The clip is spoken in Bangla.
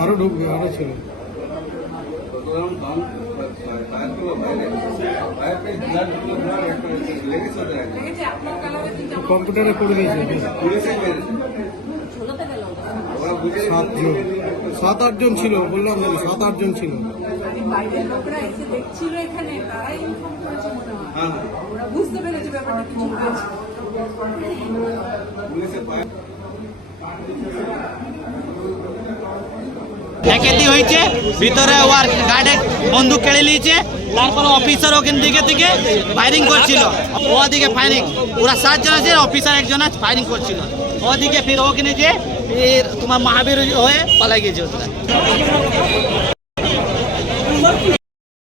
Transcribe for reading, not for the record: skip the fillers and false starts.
আরো ঢুকবে, আরো ছিল। কম্পিউটারে করে দিয়েছে 7-8 জন ছিল, বললাম 7-8 জন ছিল। বাইরের লোকরা এসে দেখছিল এখানে, তারাই ইনফর্ম করেছে মনে হয়। ওরা বুঝতে পেরেছে ব্যাপারটা কিছু হয়েছে। ড্যাকেতি হয়েছে, ভিতরে ওর গার্ডে বন্দুক কেড়ে নিয়েছে, তারপর অফিসার ওখান থেকে ফায়ারিং করছিল। ওদিকে ফায়ারিং, ওরা 7 জন আছে, অফিসার একজন আছে ফায়ারিং করছিল। ওদিকে ফির ওখানে যে তোমার মহাবীর হয়ে পালাই গেছে ওরা।